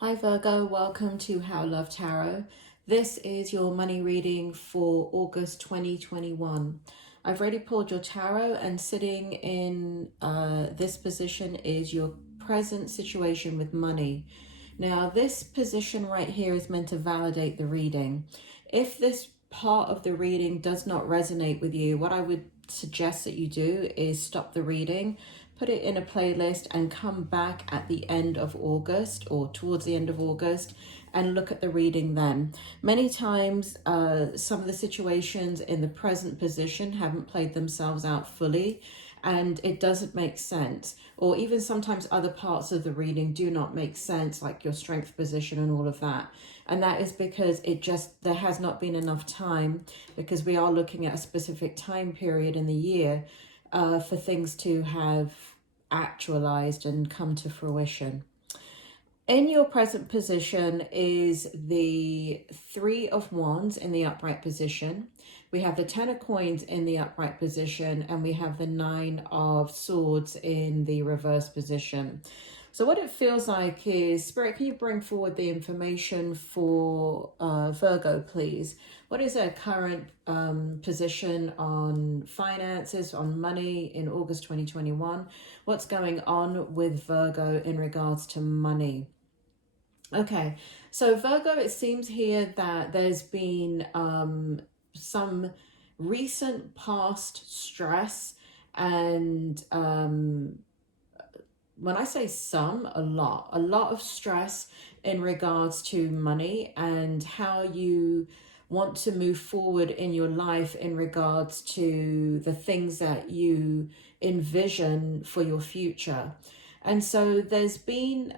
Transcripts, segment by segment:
Hi Virgo, welcome to How Love Tarot. This is your money reading for August 2021. I've already pulled your tarot, and sitting in this position is your present situation with money. Now, this position right here is meant to validate the reading. If this part of the reading does not resonate with you, what I would suggest that you do is stop the reading, put it in a playlist, and come back at the end of August or towards the end of August and look at the reading then. Many times, some of the situations in the present position haven't played themselves out fully, and it doesn't make sense. Or even sometimes other parts of the reading do not make sense, like your strength position and all of that. And that is because there has not been enough time, because we are looking at a specific time period in the year for things to have actualized and come to fruition. In your present position is the Three of Wands in the upright position. We have the Ten of Coins in the upright position, and we have the Nine of Swords in the reverse position. So what it feels like is, Spirit, can you bring forward the information for Virgo, please? What is their current position on finances, on money in August 2021? What's going on with Virgo in regards to money? Okay, so Virgo, it seems here that there's been some recent past stress, and when I say some, a lot of stress in regards to money and how you want to move forward in your life in regards to the things that you envision for your future. And so there's been,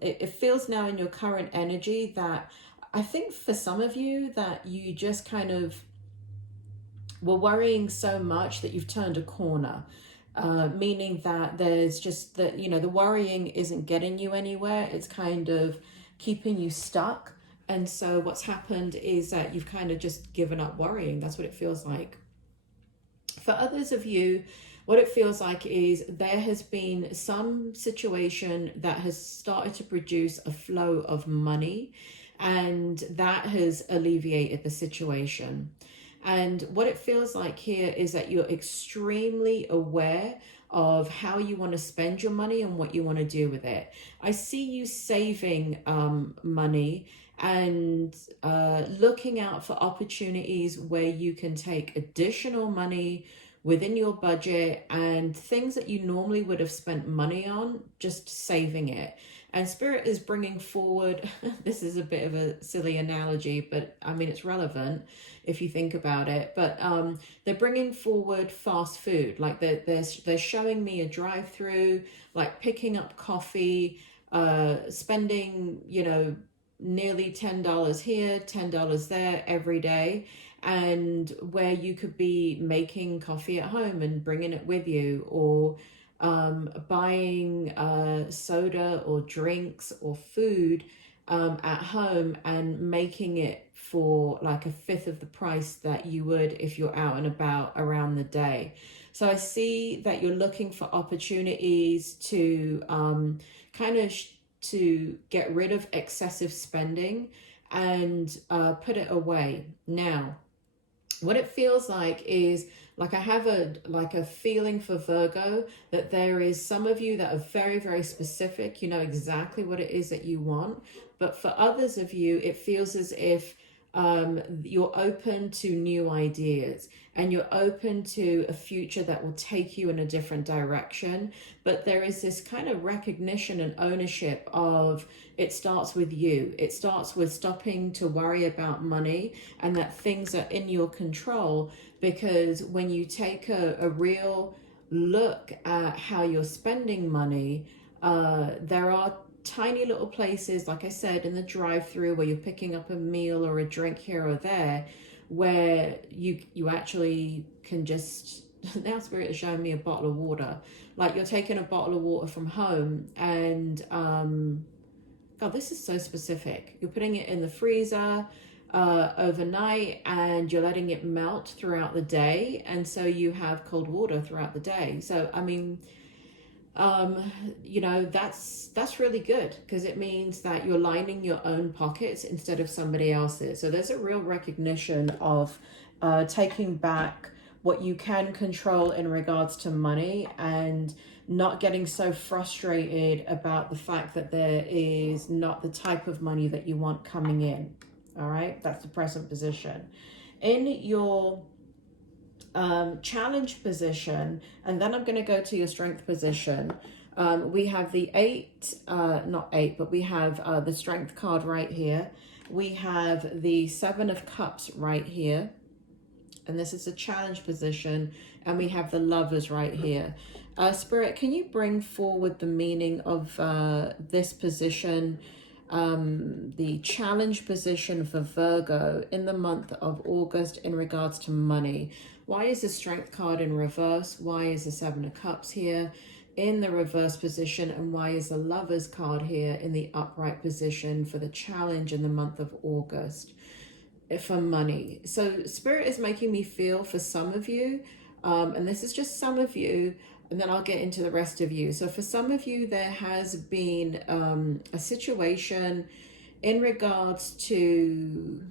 it feels now in your current energy that I think for some of you that you just kind of were worrying so much that you've turned a corner. Meaning that there's just that, the worrying isn't getting you anywhere. It's kind of keeping you stuck. And so what's happened is that you've kind of just given up worrying. That's what it feels like. For others of you, what it feels like is there has been some situation that has started to produce a flow of money, and that has alleviated the situation. And what it feels like here is that you're extremely aware of how you want to spend your money and what you want to do with it. I see you saving money and looking out for opportunities where you can take additional money within your budget and things that you normally would have spent money on, just saving it. And Spirit is bringing forward, this is a bit of a silly analogy, but I mean, it's relevant if you think about it. But they're bringing forward fast food. Like they're showing me a drive-through, like picking up coffee, spending, nearly $10 here, $10 there every day. And where you could be making coffee at home and bringing it with you, or buying soda or drinks or food at home and making it for like a fifth of the price that you would if you're out and about around the day. So I see that you're looking for opportunities to kind of to get rid of excessive spending and put it away. Now, what it feels like is, like I have a feeling for Virgo that there is some of you that are very, very specific. You know exactly what it is that you want. But for others of you, it feels as if you're open to new ideas and you're open to a future that will take you in a different direction. But there is this kind of recognition and ownership of, it starts with you. It starts with stopping to worry about money and that things are in your control. Because when you take a real look at how you're spending money, there are tiny little places, like I said, in the drive-through where you're picking up a meal or a drink here or there, where you actually can just, now Spirit is showing me a bottle of water. Like you're taking a bottle of water from home and, God, this is so specific. You're putting it in the freezer overnight and you're letting it melt throughout the day. And so you have cold water throughout the day. So, I mean, you know, that's really good, because it means that you're lining your own pockets instead of somebody else's. So there's a real recognition of taking back what you can control in regards to money, and not getting so frustrated about the fact that there is not the type of money that you want coming in. All right, that's the present position. In your challenge position, and then I'm going to go to your strength position. We have the not eight, but we have the strength card right here. We have the 7 of Cups right here, and this is a challenge position, and we have the Lovers right here. Spirit, can you bring forward the meaning of this position, the challenge position for Virgo in the month of August in regards to money? Why is the Strength card in reverse? Why is the 7 of Cups here in the reverse position? And why is the Lovers card here in the upright position for the challenge in the month of August for money? So Spirit is making me feel for some of you, and this is just some of you, and then I'll get into the rest of you. So for some of you, there has been a situation in regards to...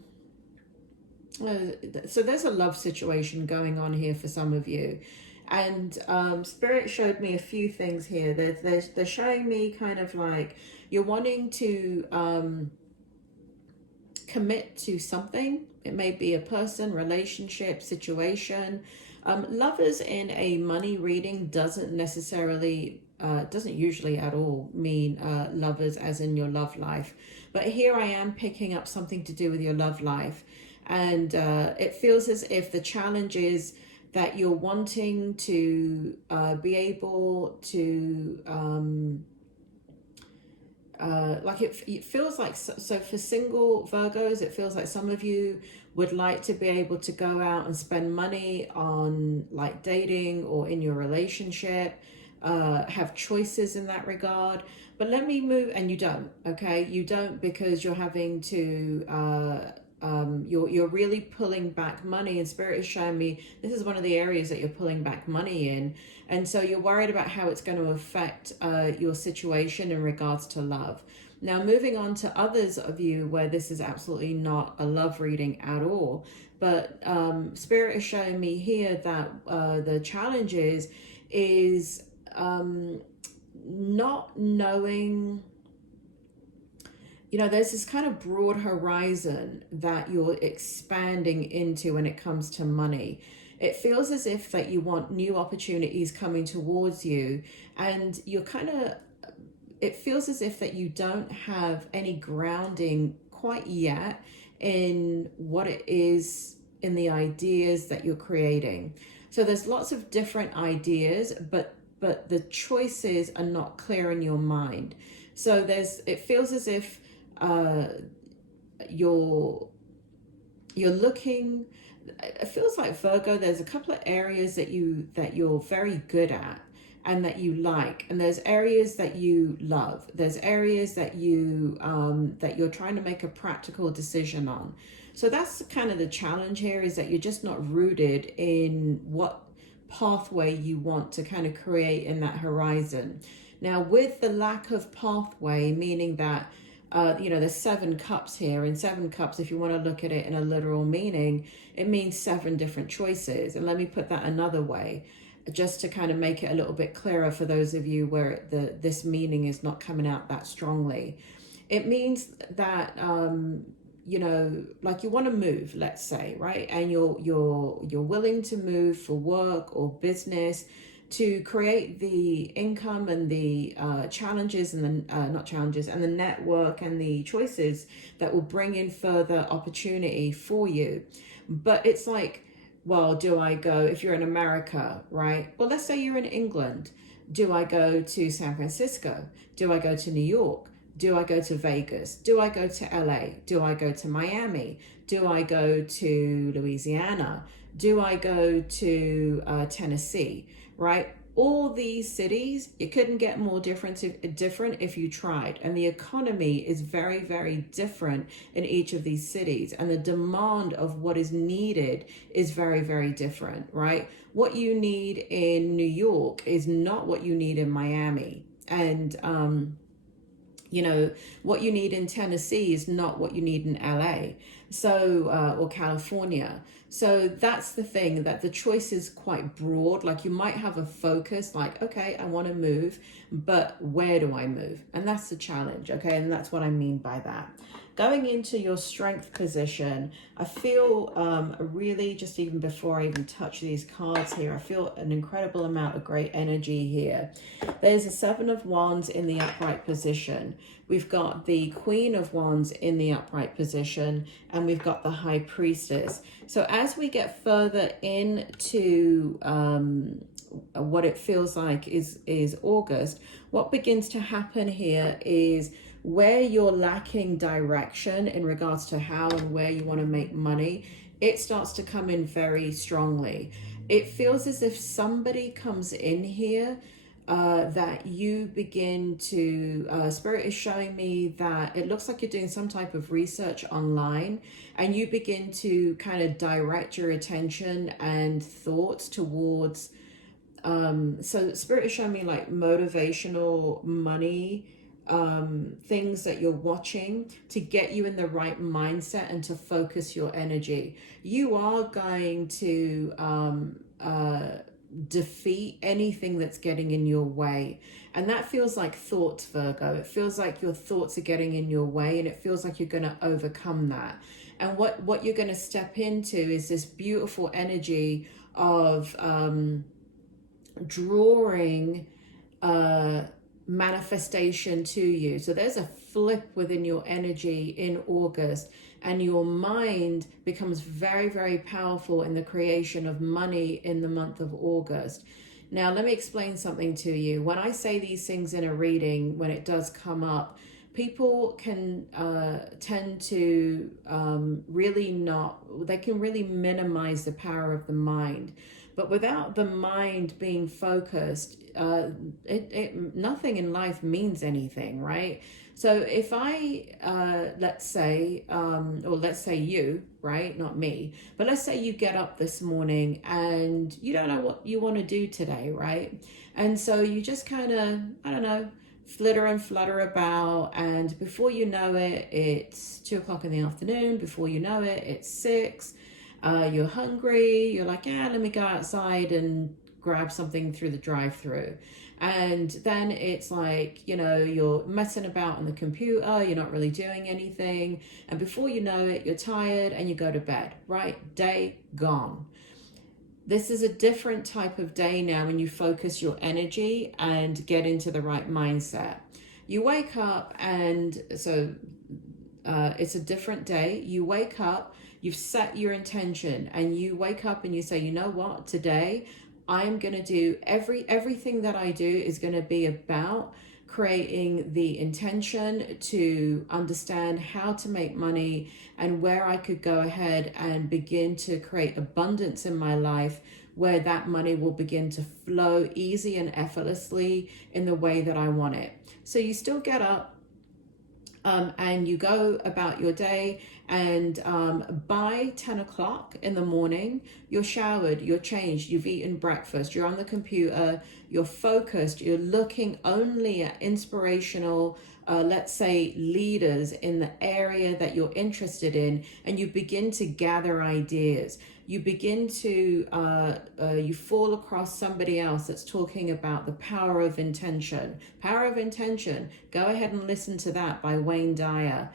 so there's a love situation going on here for some of you, and Spirit showed me a few things here. They're showing me kind of like you're wanting to commit to something. It may be a person, relationship, situation. Lovers in a money reading doesn't necessarily doesn't usually at all mean lovers as in your love life, but here I am picking up something to do with your love life. And it feels as if the challenge is that you're wanting to be able to, like it feels like, so for single Virgos, it feels like some of you would like to be able to go out and spend money on like dating or in your relationship, have choices in that regard. But let me move, and you don't, okay? You don't, because you're having to... you're really pulling back money, and Spirit is showing me this is one of the areas that you're pulling back money in, and so you're worried about how it's going to affect your situation in regards to love. Now moving on to others of you where this is absolutely not a love reading at all, but Spirit is showing me here that the challenge is not knowing... You know, there's this kind of broad horizon that you're expanding into when it comes to money. It feels as if that you want new opportunities coming towards you, and you're kind of... It feels as if that you don't have any grounding quite yet in what it is, in the ideas that you're creating. So there's lots of different ideas, but the choices are not clear in your mind. So it feels as if you're looking... It feels like, Virgo, there's a couple of areas that you're very good at and that you like, and there's areas that you love. There's areas that that you're trying to make a practical decision on. So that's kind of the challenge here, is that you're just not rooted in what pathway you want to kind of create in that horizon. Now with the lack of pathway, meaning that you know, there's 7 cups here, and 7 cups, if you want to look at it in a literal meaning, it means 7 different choices. And let me put that another way, just to kind of make it a little bit clearer for those of you where this meaning is not coming out that strongly. It means that you know, like you want to move, let's say, right? And you're willing to move for work or business, to create the income and the challenges and the not challenges, and the network and the choices that will bring in further opportunity for you. But it's like, well, do I go, if you're in America, right? Well, let's say you're in England. Do I go to San Francisco? Do I go to New York? Do I go to Vegas? Do I go to LA? Do I go to Miami? Do I go to Louisiana? Do I go to Tennessee? Right? All these cities, you couldn't get more different if you tried. And the economy is very, very different in each of these cities. And the demand of what is needed is very, very different, right? What you need in New York is not what you need in Miami. And, you know, what you need in Tennessee is not what you need in LA, so or California. So that's the thing, that the choice is quite broad. Like, you might have a focus, like, okay, I want to move, but where do I move? And that's the challenge, okay? And that's what I mean by that. Going into your strength position, I feel really, just even before I even touch these cards here, I feel an incredible amount of great energy here. There's a Seven of Wands in the upright position. We've got the Queen of Wands in the upright position, and we've got the High Priestess. So as we get further into what it feels like is August, what begins to happen here is where you're lacking direction in regards to how and where you want to make money, it starts to come in very strongly. It feels as if somebody comes in here that you begin to, Spirit is showing me that it looks like you're doing some type of research online, and you begin to kind of direct your attention and thoughts towards, so Spirit is showing me like motivational money, things that you're watching to get you in the right mindset and to focus your energy. You are going to defeat anything that's getting in your way. And that feels like thoughts, Virgo. It feels like your thoughts are getting in your way, and it feels like you're going to overcome that. And what you're going to step into is this beautiful energy of drawing manifestation to you. So there's a flip within your energy in August, and your mind becomes very, very powerful in the creation of money in the month of August. Now, let me explain something to you. When I say these things in a reading, when it does come up, people can tend to they can really minimize the power of the mind. But without the mind being focused, nothing in life means anything, right? So if I, let's say you, right? Not me, but let's say you get up this morning and you don't know what you want to do today, right? And so you just kind of, I don't know, flitter and flutter about, and before you know it, it's 2 o'clock in the afternoon. Before you know it, it's 6. You're hungry, you're like, yeah, let me go outside and grab something through the drive-through. And then it's like, you know, you're messing about on the computer, you're not really doing anything. And before you know it, you're tired and you go to bed, right? Day gone. This is a different type of day now when you focus your energy and get into the right mindset. You wake up, and so it's a different day. You wake up, you've set your intention, and you wake up and you say, you know what, today I'm going to do everything that I do is going to be about creating the intention to understand how to make money and where I could go ahead and begin to create abundance in my life, where that money will begin to flow easy and effortlessly in the way that I want it. So you still get up and you go about your day, and by 10 o'clock in the morning, you're showered, you're changed, you've eaten breakfast, you're on the computer, you're focused, you're looking only at inspirational, let's say, leaders in the area that you're interested in, and you begin to gather ideas. You begin to, you fall across somebody else that's talking about the power of intention. Power of intention. Go ahead and listen to that by Wayne Dyer.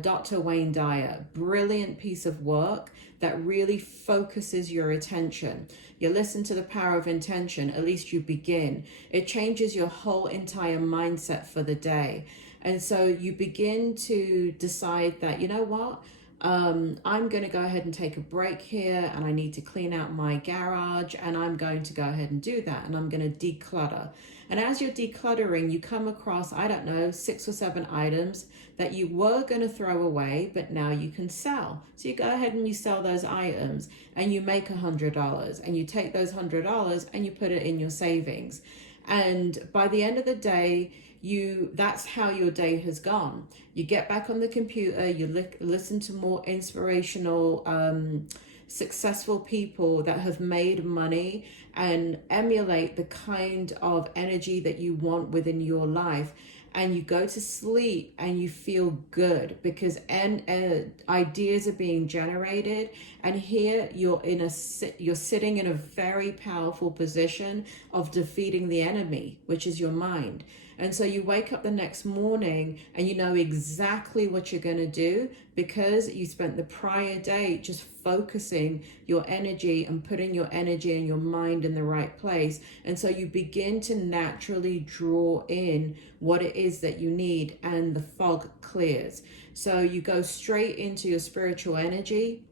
Dr. Wayne Dyer. Brilliant piece of work that really focuses your attention. You listen to the power of intention, at least you begin. It changes your whole entire mindset for the day. And so you begin to decide that, you know what? I'm going to go ahead and take a break here, and I need to clean out my garage, and I'm going to go ahead and do that, and I'm going to declutter. And as you're decluttering, you come across, I don't know, 6 or 7 items that you were going to throw away, but now you can sell. So you go ahead and you sell those items and you make $100, and you take those $100 and you put it in your savings. And by the end of the day, that's how your day has gone. You get back on the computer, you listen to more inspirational, successful people that have made money, and emulate the kind of energy that you want within your life. And you go to sleep and you feel good because ideas are being generated. And here you're sitting in a very powerful position of defeating the enemy, which is your mind. And so you wake up the next morning and you know exactly what you're going to do because you spent the prior day just focusing your energy and putting your energy and your mind in the right place. And so you begin to naturally draw in what it is that you need, and the fog clears. So you go straight into your spiritual energy.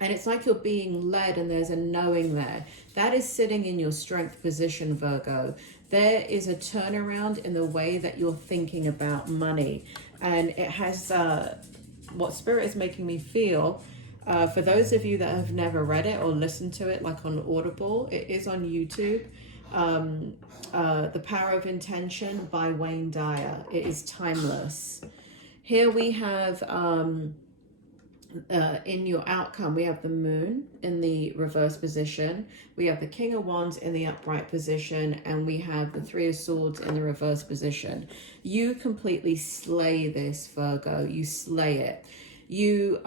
And it's like you're being led, and there's a knowing there. That is sitting in your strength position, Virgo. There is a turnaround in the way that you're thinking about money. And it has what Spirit is making me feel. For those of you that have never read it or listened to it, like on Audible, it is on YouTube. The Power of Intention by Wayne Dyer. It is timeless. Here we have... in your outcome, we have the Moon in the reverse position, we have the King of Wands in the upright position, and we have the Three of Swords in the reverse position. You completely slay this, Virgo. You slay it. You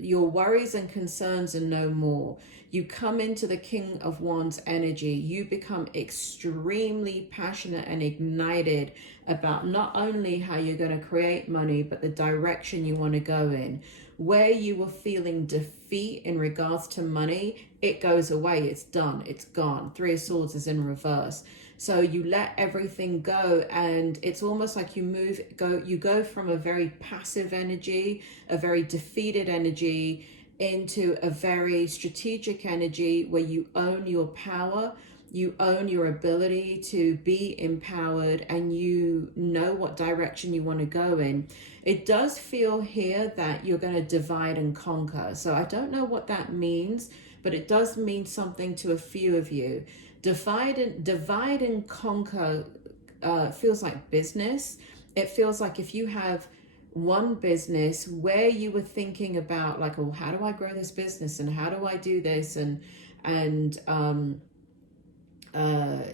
your worries and concerns are no more. You come into the King of Wands energy. You become extremely passionate and ignited about not only how you're going to create money, but the direction you want to go in. Where you were feeling defeat in regards to money, it goes away. It's done. It's gone. Three of Swords is in reverse. So you let everything go, and it's almost like you go from a very passive energy, a very defeated energy, into a very strategic energy where you own your power, you own your ability to be empowered, and you know what direction you want to go in. It does feel here that you're going to divide and conquer. So I don't know what that means, but it does mean something to a few of you. Divide and conquer feels like business. It feels like if you have one business where you were thinking about like, oh, how do I grow this business, and how do I do this, and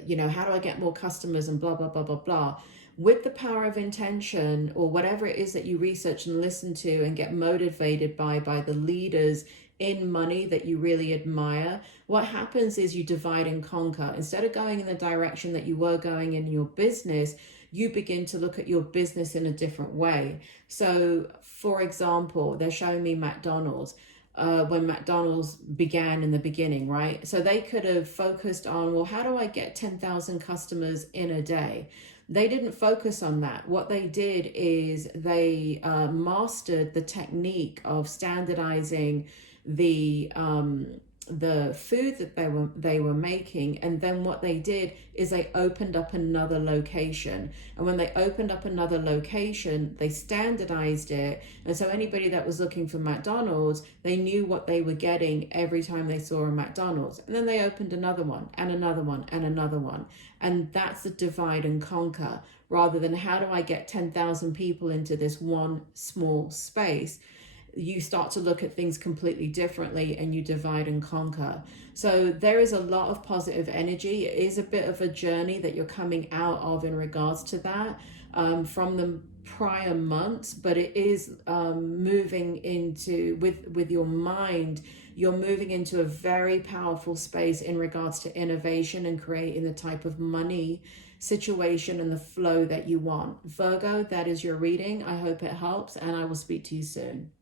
you know, how do I get more customers, and blah blah blah blah blah. With the Power of Intention, or whatever it is that you research and listen to and get motivated by the leaders in money that you really admire, what happens is you divide and conquer. Instead of going in the direction that you were going in your business, you begin to look at your business in a different way. So, for example, they're showing me McDonald's. When McDonald's began in the beginning, right? So they could have focused on, well, how do I get 10,000 customers in a day? They didn't focus on that. What they did is they mastered the technique of standardizing the food that they were making, and then what they did is they opened up another location. And when they opened up another location, they standardized it, and so anybody that was looking for McDonald's, they knew what they were getting every time they saw a McDonald's. And then they opened another one and another one and another one, and that's the divide and conquer, rather than how do I get 10,000 people into this one small space. You start to look at things completely differently, and you divide and conquer. So there is a lot of positive energy. It is a bit of a journey that you're coming out of in regards to that from the prior months, but it is moving into, with your mind, you're moving into a very powerful space in regards to innovation and creating the type of money situation and the flow that you want. Virgo, that is your reading. I hope it helps, and I will speak to you soon.